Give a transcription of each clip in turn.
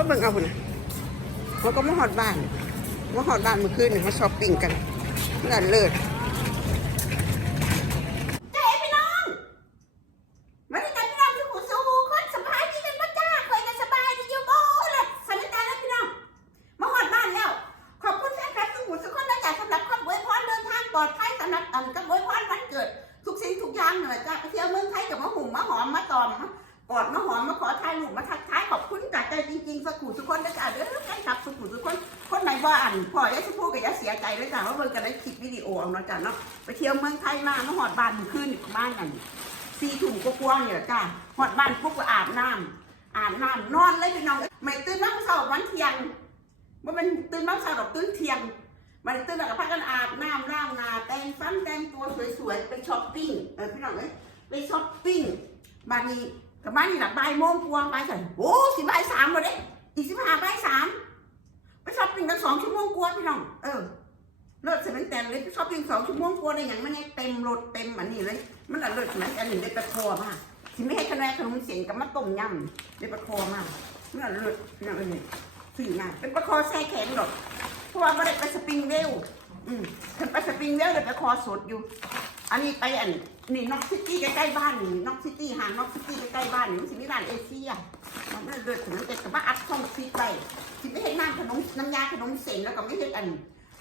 าเบิ่งเอาคนน่ะมันก็มาหอดบ้านมาหอดบ้านเมื่อคืนนี่มาช้อปปิ้งกันนั่นเลิศ คนนะจ๊ะเด้อแฟนคลับสักขู่ทุกคน คนไหนว่าอ่านพออยาสุพูกับยาเสียใจเลยจ้ะว่าเบิ่งกันได้คลิปวิดีโอเอาเนาะจ้ะเนาะไปเที่ยวเมืองไทยมามาหอดบ้านขึ้นบ้านกันสี่ถุงกว้างๆเนี่ยจ้ะหอดบ้านปุ๊บก็อาบน้ำอาบน้ำนอนเลยพี่น้องไม่ตื่นน้ำเช้าวันเที่ยงว่ามันตื่นมาเช้าดอกตื่นเที่ยงมันตื่นแล้วก็พักกันอาบน้ำร่างหนาแต่งฟันแต่งตัวสวยๆไปช้อปปิ้งเออพี่น้องเอ้ยไปช้อปปิ้งบ้านนี้กับบ้านนี่หลักบ่ายโมงกว่าบ่ายสามโอ้สิบ่ายสามหมดเล ยอีกสิบห้าบ่ายสามไปช้อปปิ้งกันสองชั่วโมงกว่าพี่น้อง เออเลิศสมัยแต่เลยไปช้อปปิ้งสองชั่วโมงกว่าได้อย่างมันเนี่ยเต็มรถเต็มอันนี้เลย มันอะเลิศสมัยแต่หนึ่งได้ประคอมากที่ไม่ให้คะแนนขนมเสียงกับมะต้มยำได้ประคอมากมันอะเลิศพี่น้องเอ้สื่อมาเป็นประคอแช่แข็งดอกเพราะว่าไม่ได้ไปสปริงเวลอืมถ้าไปสปริงเวลเดี๋ยวไปคอสดอยู่ อันนี้ไปอันนี่น็อกซิตี้ใกล้ๆบ้านนี่น็อกซิตี้หาน็อกซิตี้ใกล้ๆบ้านนี่มันสิมีร้านเอเชียมันไม่ได้เดือดถึงนั้นแต่กับว่าอัดช่องซีไปที่ไม่ให้น้ำขนมน้ำยาขนมเส้นแล้วก็ไม่ให้อัน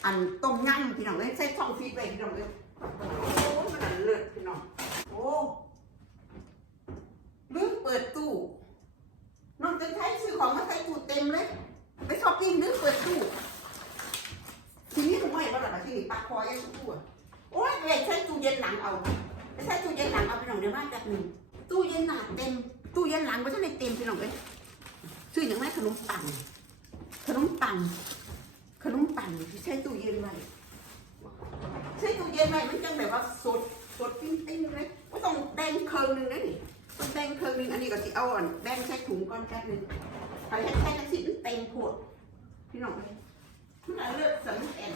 อันต้มยำพี่น้องเลยใส่ช่องฟีดไปพี่น้องเลยโอ้มันอันเลิศพี่น้องโอ้ลืมเปิดตู้น้องจะใช้ซื้อของมาใส่ตู้เต็มเลยไปช้อปปิ้งลืมเปิดตู้ทีนี้ผมไม่ว่าหลับที่นี่ปากคอยังตู้อะ โอ้ยใช้ตู้เย็นหลังเอาใช้ตู้เย็นหลังเอาพี่น้องเดี๋ยวบ้านแบบหนึ่งตู้เย็นหนาเต็ม ตู้เย็นหลังก็จะไม่เต็มพี่น้องเลยซื้ออย่างไรขนมปังขนมปังขนมปังที่ใช้ตู้เย็นไว้ใช้ตู้เย็นไว้มันจังแบบว่าสดสดปิ้งปิ้งเลยก็ต้องแดงเคิงหนึ่งนะนี่ต้องแดงเคิงหนึ่งอันนี้ก็สิเอาอ่อนแดงใช้ถุงก้อนแป๊บหนึงไปให้ใช้กระสินเต็มขวดพี่น้องเลยมันเลือกสำเอ็น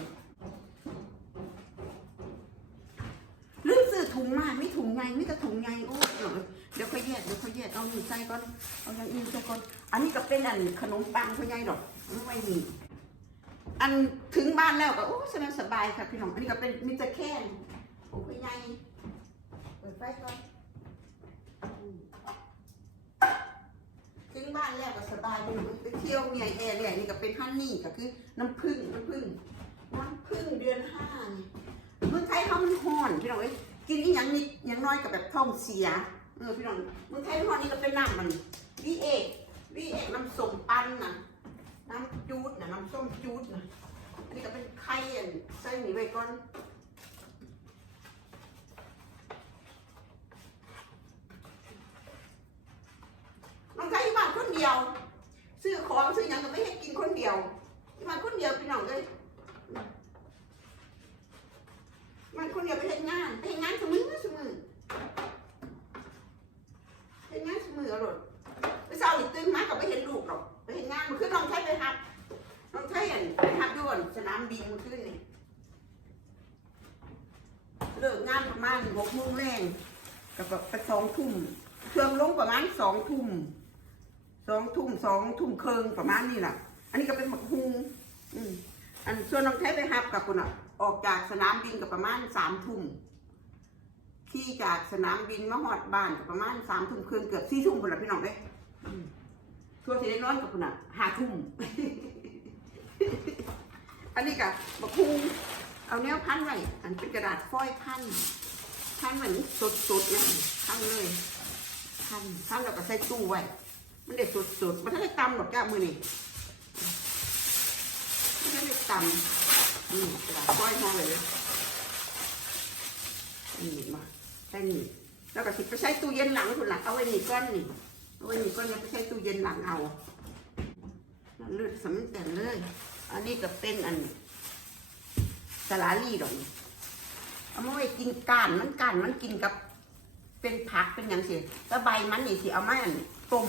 ถุงมาไม่ถุงไงไม่แต่ถุงไงโอ้เดี๋ยวเดี๋ยวค่อยแยกเดี๋ยวค่อยแยกเอาหนึ่งใส่ก่อนเอาอย่างอื่นใส่ก่อนอันนี้ก็เป็นอันขนมปังค่อยไงดอกไม่ไหวนี่อันถึงบ้านแล้วก็โอ้สบายสบายค่ะพี่น้องอันนี้ก็เป็นมิสเตอร์แคนโอ้ค่อยไงเปิดไฟก่อนถึงบ้านแล้วก็สบายไปเที่ยวเมียแอร์เนี่ยนี่ก็เป็นฮันนี่ก็คือน้ำผึ้งน้ำผึ้งน้ำผึ้งเดือนห้านี่เมืองไทยเขามันห่อนพี่น้องเอ้ย กินอีหยังนิดอยังน้อยกับแบบท้องเสียเออพี่น้องมืองไทยมันห่อนนี่ก็เป็นน้ำมันวีเอกวีเอกน้ำส้มปันนะน้ำจูดนะน้ำส้มจูดนะอันนี้ก็เป็นไข่อันใส่หนีไว้ก่อนเมืองไทยอยู่บ้านคนเดียว ซื้อของซื้อหยังก็ไม่ให้กินคนเดียวมันคนเดียวพี่น้องเลยมันคนเดียวไปเฮ็ดงานไปเฮ็ดงานสมือสมือเฮ็ดงานสมือเอาโลดไปเช้าอีกตื่นมาก็ไปเห็นลูกหรอกไปเฮ็ดงานมันขึ้นน้องไทยไปหัดน้องไทยอันไปหัดด่วนสนาม บินขึ้นนี่เลิกงานประมาณหกโมงแรงกับไปสองทุ่มเครื่องลงประมาณสองทุ่มสองทุ่มสองทุ่มเคิงประมาณนี้แหละอันนี้ก็เป็นหมักฮุงอืมอันส่วนน้องไทยไปฮับกับคนอะ ออกจากสนามบินกับประมาณสามทุ่มขี่จากสนามบินมาฮอดบ้านกับประมาณสามทุ่มครึ่งเกือบสี่ทุ่มคนละพี่น้องเด้อืมทั่วที่ได้นอนกับคนอะห้าทุ่ม อันนี้กับบักฮุงเอาแนวพันไว้อันเป็นกระดาษฟอยพันพันเหมือนสดๆเนะพันเลยพันพันแล้วก็ใส่ตู้ไว้มันเด็ดสดๆมันถ้าได้ตำหรอกจ้ามือนี่มันถ้าได้ตำนี่กระดาษก้อยมาเลยนี่มาใส่นี่แล้วก็สิไปใช้ตู้เย็นหลังคุณหลังเอาไว้นี่ก้อนนี่เอาไว้นี่ก้อนแล้วไปใช้ตู้เย็นหลังเอาเลือดสำแต่เลย อันนี้ก็เป็นอันสลาลี่ดอกเอามาไว้กินก้านมันก้านมันกินกับ เป็นผักเป็นอย่างสิแล้วใบมันนี่สิเอามาอันต้ม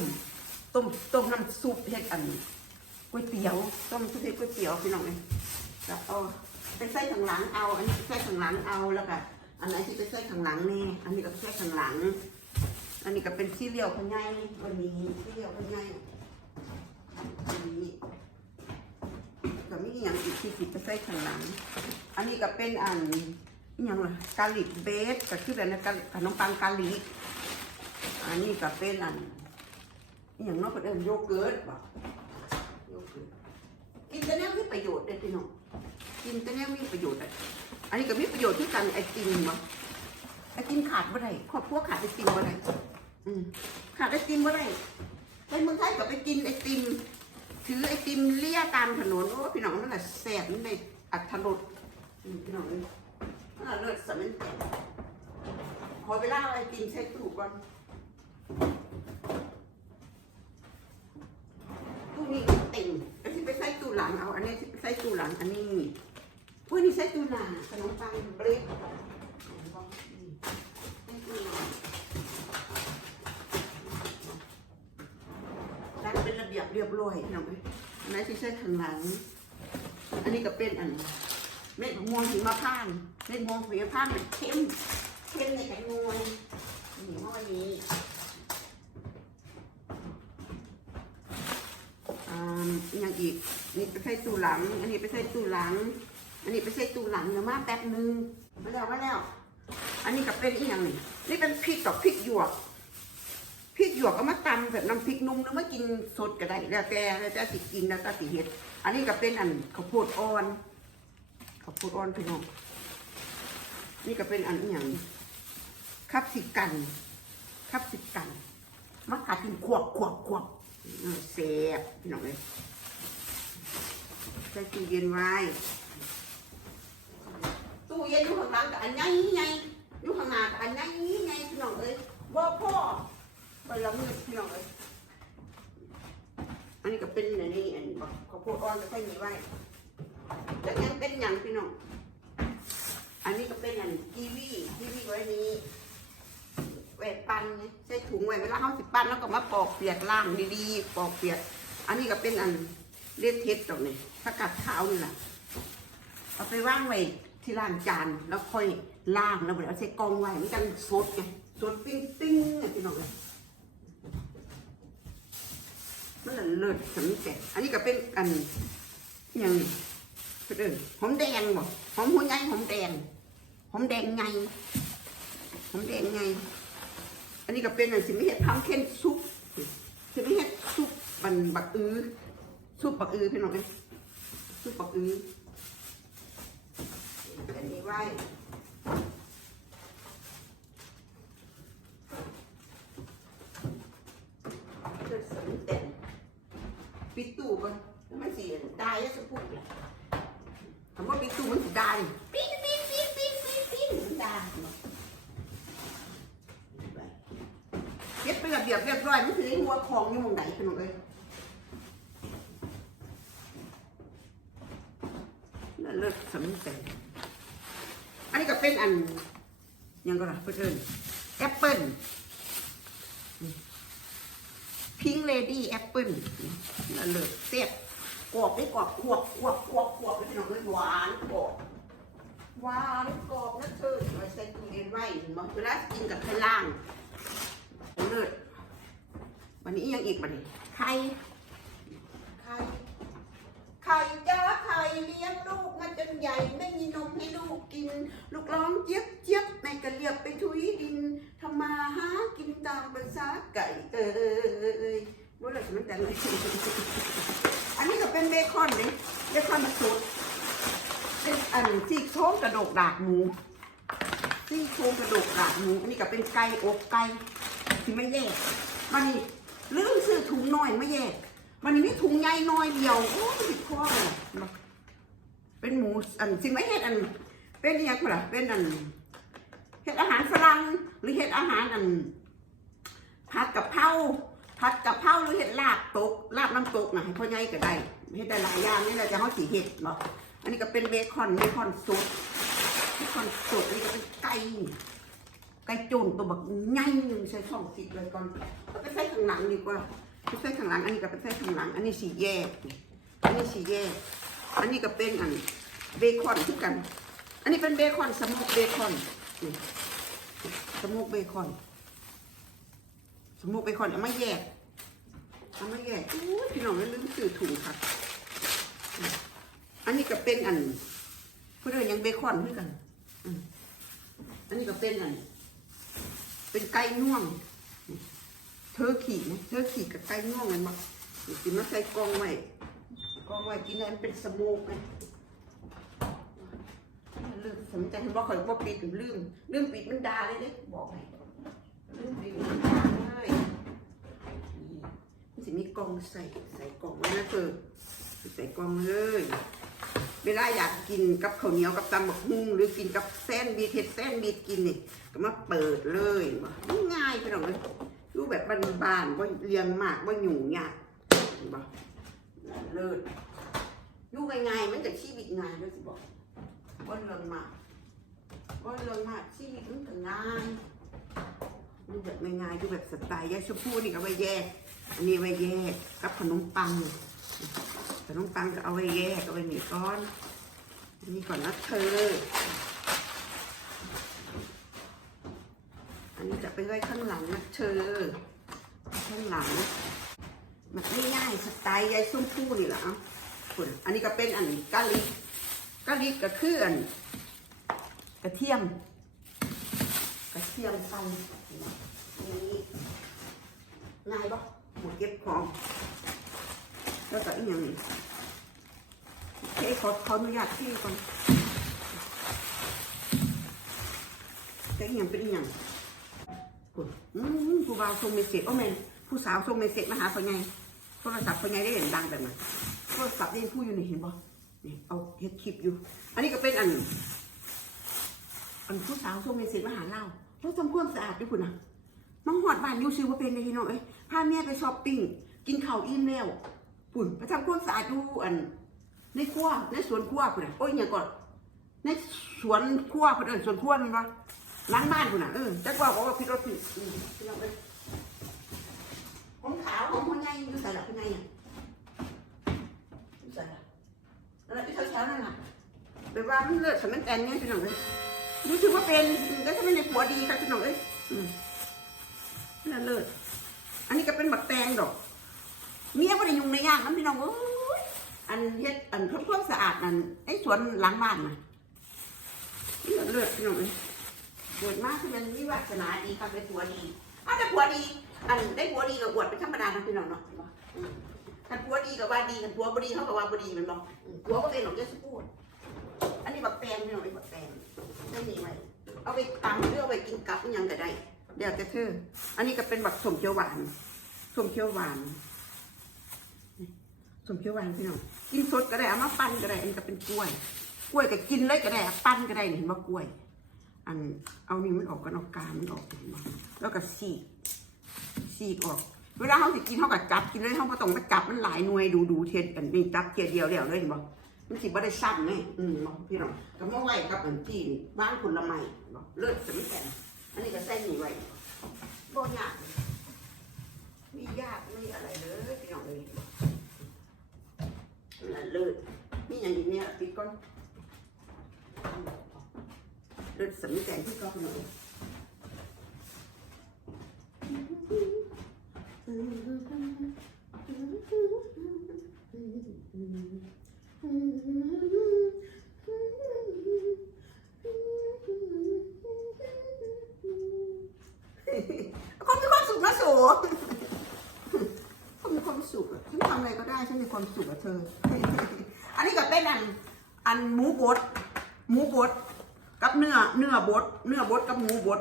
ต้มต้มน้ำซุปเฮ็ดอันก๋วยเตี๋ยวต้มซุปเฮ็ดก๋วยเตี๋ยวพี่น้องเลยแล้วเอาไปใส่ข้างหลังเอา อันนี้ไปใส่ข้างหลังเอาแล้วก็อันไหนที่ไปใส่ข้างหลังนี่อันนี้ก็ไปใส่ข้างหลัง อันนี้ก็เป็นซี่เรียลพะไงวันนี้ซี่เรียลพะไง อืมอย่างอีกที่สิบจะใส่ข้างหลัง อันนี้ก็เป็นอันอย่างล่ะกาลิกเบสก็คือแบบนั้นกะขนมปังกาลิกอันนี้ก็เป็นอันอย่างเนอกเป็นเอิ้นโยเกิร์ตบ่โยเกิร์ตกินแต่เนี้ยมีประโยชน์เลยพี่น้องกินแต่เนี้ยมีประโยชน์เลยอันนี้ก็มีประโยชน์ที่กันไอติมบ่ไอติมขาดบ่ได้ครอบครัวขาดไอติมบ่ได้อืมขาดไอติมบ่ได้ในเมืองไทยก็ไปกินไอติม ถือไอติมเลี่ยตามถนนโอ้พี่น้องนั่นแหละแสบนั่นเลยอัตรดอืมพี่น้องนั่นแหละเลิศสมันขอเวลาเอาไอติมใช้ตู้ก่อนตู้นี้เต็มแล้วที่ไปใส่ตู้หลังเอา อันนี้ใส่ตู้หลังอันนี้พวกนี้ใส่ตู้หนาขนมปังเบรกใส่ตู้หน้าร้าน เรียบร้อยพี่น้องเอ้ยอันนั้นที่ใช้ข้างหลัง อันนี้ก็เป็นอันเม็ดม่วงหิมพานต์เม็ดม่วงหิมพานต์มันเข้มเข้มในกันนวลนี่ห้อนี้อย่างอีกนี่ไปใส่ตู้หลัง อันนี้ไปใส่ตู้หลัง อันนี้ไปใส่ตู้หลังเดี๋ยวมาแป๊บนึงมาแล้วมาแล้ว อันนี้ก็เป็นอีกอย่างหนึ่งนี่เป็นพริกกับพริกหยวก หยวกเอามาตำแบบน้ำพริกนุ่มหรือมากินสดก็ได้แล้วแต่แล้วแต่สิกินแล้วแต่สิเฮ็ด อันนี้ก็เป็นอันข้าวโพดอ่อนข้าวโพดอ่อนพี่น้องนี่ก็เป็นอันอย่างคับสิกันคับสิกันมากัดกินขวบขวบขวบเออแซ่บพี่น้องเลยใส่ตู้เย็นไว้ตู้เย็นอยู่ข้างหลังกับอันใหญ่ใหญ่อยู่ข้างหน้ากับอันใหญ่ใหญ่พี่น้องเอ้ยบ่พ่อ ไปละมือพี่น้องเลยอันนี้ก็เป็นอันนี้อันบอกข้าวโพดอ่อนก็ค่อยมีไว้แล้วยังเป็นอย่างพี่น้อง อันนี้ก็เป็นอย่างกีวีกีวีไว้นี้ไว้ปั้นใส่ถุงไว้เวลาเขาสิปั้นแล้วก็มาปอกเปียกล่างดีๆปอกเปียก อันนี้ก็เป็นอันเลียดเทสตรงนี้ผักกาดขาวนี่แหละเอาไปว่างไว้ที่ล้างจานแล้วค่อยล้างแล้วเดี๋ยวเอาใส่กองไว้มันกันสดไงสดปิ้งปิ้งๆไงพี่น้องเลย มันละเลิศสำนึกแต่อันนี้ก็เป็นอันอย่างเพื่อนหอมแดงบ่หอมหัวใหญ่หอมแดงหอมแดงไงหอมแดงไง อันนี้ก็เป็นอันสิไม่เห็ดพัมเคนซุปสิไม่เห็ดซุปบันบักอือซุปบักอือพี่น้องเอ้ซุปบักอืออันนี้ไว้เลิศสำนึกแต่ ปิดตู้ก่อนแล้วมันสีได้แล้วจะพูดเลยคำว่าปิดตู้มันสิได้ปิ้นปิ้นปิ้นปิ้นปิ้นปิ้นมันได้เก็บเป็นระเบียบเรียบร้อยมันคือหัวของอยู่หมองไหนขนม เลย นั่นเลิศสำนึกแต่อันนี้ก็เป็นอัน ยังก็ล่ะเพื่อนแอปเปิ้ลพิงเลดี้แอปเปิ้ลนั่นเลยเสียบกรอบได้กรอบขวบขวบขวบขวบเลยพี่น้องเลยหวานกรอบหวานกรอบนะเธอมาใส่ตู้เย็นไว้เห็นมั้ยเวลากินกับข้างล่างเลิศวันนี้ยังอีกบันนี้ ไข่ไข่ไข่จ้าไข่เลี้ยงลูกมันจนใหญ่ไม่มีนมให้ลูกกิน ลูกร้องเจี๊ยบเจี๊ยบแม่กระเลียบไปทุยดินทำมาหากินตามภาษาไก่เอ้ยว่าอะไรมันแต่เลยอันนี้ก็เป็นเบคอนเลยเบคอนสดเป็นอันซี่โครงกระดูกดากหมูซี่โครงกระดูกดากหมูอันนี้ก็เป็นไก่อกไก่ที่ไม่แยกมันนี่ ลืมซื้อถุงน้อยไม่แยกมันมีถุงใหญ่น้อยเดียวโอ้ยผิดข้อเป็นหมูอันสิไม่เห็ดอัน เป็นอหยังไงล่ะเป็นอันเห็ดอาหารฝรั่งหรือเห็ดอาหารอันผัดกับเพราผัดกับเพราหรือเห็ดลาบตกลาบน้ำตกนะให้พ่อใหญ่ก็ได้เห็ดได้หลายอย่างนี่แหละจะเขาสีเห็ดเนาะอันนี้ก็เป็นเบคอนเบคอนสดเบคอนสดอันนี้ก็เป็นไก่ ไก่โจนตัวแบบใหญ่หนึ่งใส่ช่องสิบเลยก่อนก็ไปใส่ข้างหลังดีกว่าไปใส่ข้างหลัง อันนี้ก็ไปใส่ข้างหลัง อันนี้สีแยก อันนี้สีแยก อันนี้ก็เป็นอันเบคอนที่กัน อันนี้เป็นเบคอนสมุกเบคอนสมุกเบคอนสมุกเบคอนเอามาแยกเอามาแยกอู้ยพี่น้องอย่าลืมซื้อถุงครับอันนี้ก็เป็นอันเพื่อนยังเบคอนด้วยกันอันนี้ก็เป็นอัน เป็นไก่น่วง เธอขี่นะเธอขี่กับไก่น่วงกันมากินมาใส่กองไว้กองไว้กินแล้มันเป็นสโมกไงลืมสนใจเห็นบอกเขาบอกปิดลืมลืมปิดมันดาเลยเด้บอกให้ลืมปิดมันดาเลยนี่มันจะมีกองใส่ใส่กองไว้นะเธอใส่กองเลย เวลาอยากกินกับข้าวเหนียวกับตำบักหุ่งหรือกินกับแซนด์วิชเห็ดแซนด์วิชกินนี่ก็มาเปิดเลยว่ะง่ายไปหน่อยเลยดูแบบบานๆว่าเรียงมากว่าหยุ่งยากเห็นบ่เลิศดูง่ายๆมันจะชีวิตง่ายด้วยสิบอกว่าเรื่องมากว่าเรื่องมากชีวิตมันก็ง่ายดูแบบง่ายๆดูแบบสไตล์ยาชมพู่นี่ก็ไว้แยกอันนี้ไว้แยกกับขนมปัง ขนมปังก็เอาไว้แยกเอาไว้หนีก้อน นี่ก่อนนะเธอ อันนี้จะไปไว้ข้างหลังนะเธอ ข้างหลังมันง่ายๆสไตล์ยายส้มพู่นี่แหละอะคุณอันนี้ก็เป็นอันกะลิกะลิก็คืออันกระเทียม กระเทียมใส่นี่ง่ายปะหมดเก็บของ แล้วก็อีกอย่างหนึ่งโอเขอขอนุญาตที่ก่อนแต่อีกอย่างเป็นอีกอย่างคุณอืมผู้บ่าวส่งเมสเซจโอ้แม่ผู้สาวส่งเมสเซจมาหาพ่อไงโทรศัพท์พ่อไงได้เห็นดังแบบนั้นโทรศัพท์ได้พูดอยู่นี่เห็นบ่นี่เอาเฮ็ดคลิปอยู่ อันนี้ก็เป็นอัน อันผู้สาวส่งเมสเซจมาหาเราเราทำความสะอาดด้วยคุณนะมังหอดบ้านยูซื้อว่าเป็นในที่น้องเอ้ยพาเมียไปช้อปปิ้งกินข้าวอิ่มแล้ว ปุ่นไปทำความสะอาดดูอัน ในครัวในสวนครัวปุ่นน่ะโอ้ยอย่างก่อนในสวนครัวปุ่นเออสวนครัวมันวะล้างบ้านปุ่นน่ะเออแต่ว่าบอกว่าพี่รถผิดอืมพี่น้องเอ้ยผมขาวผมคนใหญ่อยู่ใส่ละคนใหญ่อะอยู่ใส่ละแล้วที่เช้าๆนั่นน่ะแบบว่ามันเลือดสมันแตนเนี่ยพี่น้องเอ้ยรู้สึกว่าเป็นแล้วถ้าไม่ในผัวดีค่ะพี่น้องเอ้ยอืมนั่นเลิศอันนี้ก็เป็นบักแตงดอก เมียบ่ได้ยุ่งในย่างนั้นพี่น้องเอ้ยอันเฮ็ดอันทำความสะอาดนั่นไอ้สวนหลังบ้านน่ะเลือดเลือดพี่น้องเอ้ยเกิดมาคือมันมีวาสนาดีค่ะเป็นผัวดีอ้าวแต่ผัวดี อันได้ผัวดีก็อวดเป็นธรรมดานะพี่น้องเนาะอันผัวดีก็ว่าดีคันผัวบ่ดีเขาก็ว่าบ่ดีมันบอืมผัวบ่เป็นหรอกจะสิพูดอันนี้บักแตงพี่น้องไอ้บักแตงไม่มีไว้เอาไปตำหรือเอาไปกินกับยังก็ได้เดี๋ยวจะเธออันนี้ก็เป็นแบักสมเขียวหวานสมเขียวหวาน สมเขียวหวานพี่น้องกินสดก็ได้เอามาปั้นก็ได้อันนก็เป็นกล้วย กล้วยก็กินเลยก็ได้ปั้นก็ได้เห็นว่ากล้วย อันเอานี่มันออกกันเอากามันออกเห็นบ่แล้วก็สีกสีกออก เวลาเขาสิกินเขาก็จับกินเลยเขาก็ต้องมาจับมันหลายหน่วยดูดูเทียนอันนี้จับเทียนเดียวเดียวเลยเห็นบ่มันสิบ่ได้ซ้ำไงอืมบ่พี่น้องก็มาไว้กับอันจีนบ้านผลไม้เลิศจะไม่แต่งอันนี้ก็ใส่นี่ไว้บ่ยากมียากไม่อะไรเลยพี่น้องเลย là lượt cái nhà gì nè thì con lượt sẵn chén với con nữa con cái con sụp nó sủa ฉันมีความสุขอะฉันทำอะไรก็ได้ฉันมีความสุขกับเธอ อันนี้ก็เป็นอัน อันหมูบดหมูบดกับ เนื้อเนื้อบด เนื้อบดกับหมูบด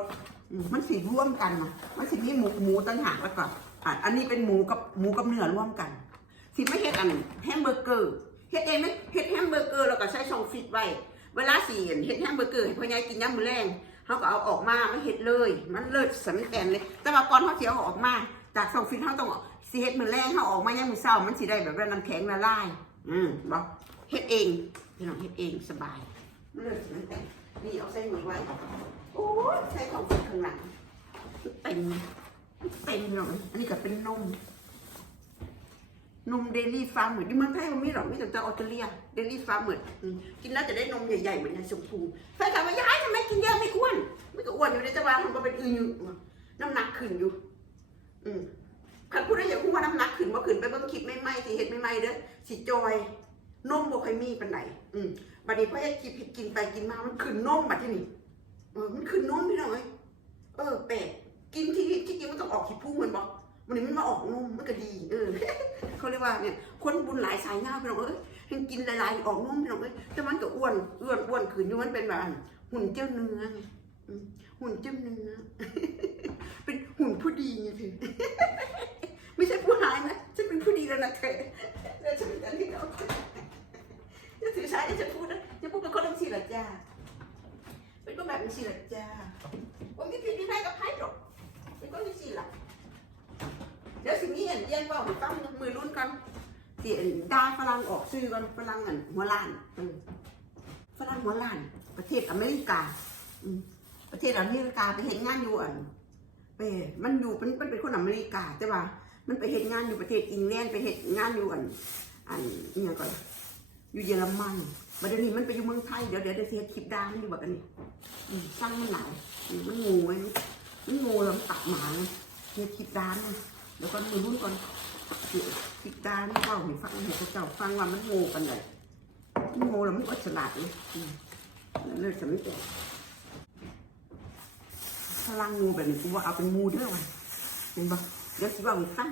อืมมันสีร่วมกันนะมันสิมีหมูหมูต่างหากแล้วก็อะอันนี้เป็นหมูกับหมูกับเนื้อร่วมกัน สิไม่เฮ็ดอันแฮมเบอร์เกอร์เฮ็ดเองไหมเฮ็ดแฮมเบอร์เกอร์แล้วก็ใช้ช่องฟิตไว้ เวลาสีเฮ็ดแฮมเบอร์เกอร์ให้พ่อใหญ่กินยามมื้อแรงเขาก็เอาออกมาไม่เฮ็ดเลย มันเลิศสำแกนเลย แต่ว่าก่อนเขาสิเอาออกมา จากช่องฟิตเขาต้องเอาสิเฮ็ดมื้อแรงเขาออกมายังมื้อเช้ามันสิได้แบบว่าน้ำแข็งละลาย อืมบ่เฮ็ดเองพี่น้องเฮ็ดเองสบายเลิศสำแกน นี่เอาใส่หมูไว้ โอ้ยใส่ของฟิตข้างหลังเต็มเต็มพี่น้องอันนี้ก็เป็นนม นมเดลี่ฟาร์มเหมือนที่เมืองไทยมันมีหรอกมีแต่จะออสเตรเลียเดลี่ฟาร์มเหมือนกินแล้วจะได้นมใหญ่ๆเหมือนยายชมพูแฟนถามว่ายายทำไมกินเยอะไม่อ้วนไม่ก็อ้วนอยู่ในจังหวะมันก็เป็นอือยู่น้ำหนักขึ้นอยู่ อืมคันพูดได้อย่างพูดว่าน้ำหนักขึ้นว่าขึ้นไปเบิ่งคลิปไม่ไหมสิเห็ดไม่ไหมเด้อสิจอย นมบ่ค่อยมีปานไหนอืมบัดนี้พอเฮ็ดคลิปเฮ็ดกินไปกินมามันขึ้นนมบัดที่นี่เออมันขึ้นนมพี่น้องเอ้ยเออแปลกกินที่ที่จริงมันต้องออกขี้พุงเหมือนบ่มันนี่มันมาออกนมมันก็ดี เออเขาเรียกว่าเนี่ยคนบุญหลายสายเงาพี่น้องเอ้ยยังกินหลายๆออกนมพี่น้องเอ้ยแต่มันก็อ้วนอ้วนอ้วนขึ้นอยู่มันเป็นแบบหุ่นเจ้าเนื้อไงหุ่นเจ้าเนื้อเป็นหุ่นผู้ดีไงเธอไม่ใช่ผู้หายนะฉันเป็นผู้ดีแล้วนะเธอ สีหละจ้าผมไม่ผิดม่ได้กับใครหรอกเป็นคนเป็นสีหละเดี๋ยวสิ่งนี้เห็นเย็นว่าผมต้องมือรุ่นกันเสียดาฝรั่งออกซื้อกันฝรั่งอันหัวล้านเออฝรั่งหัวล้าน ประเทศอเมริกาอืมประเทศอเมริกาไปเห็นงานอยู่อันไปมันอยู่เป็นมันเป็นคนอเมริกาใช่ป่ะมันไปเห็นงานอยู่ประเทศอังกฤษไปเห็นงานอยู่อันอันนี่ยก่อน อยู่เยอรมันบัดเดี๋ยวนี้มันไปอยู่เมืองไทย เดี๋ยวเดี๋ยวเดี๋ยวสิเฮ็ดคลิปด่ามันอยู่แบบนี้อืมสร้างมันหลายมันงูไว้มันงูแล้วมันตัดหมาเลยเฮ็ดคลิปด่ามันเดี๋ยวก่อนมือรุ่นก่อนเฮ็คลิปด่ามันเล่าให้ฟังให้พวกเจ้าฟังว่ามันงูปันใดมันงูแล้วมันก็ฉลาดเลยแล้วเลยจะไม่แก่พลังงูแบบนี้กูว่าเอาเป็นงูเด้อวะเห็นปะเดี๋ยวสิว่าอีกขั้น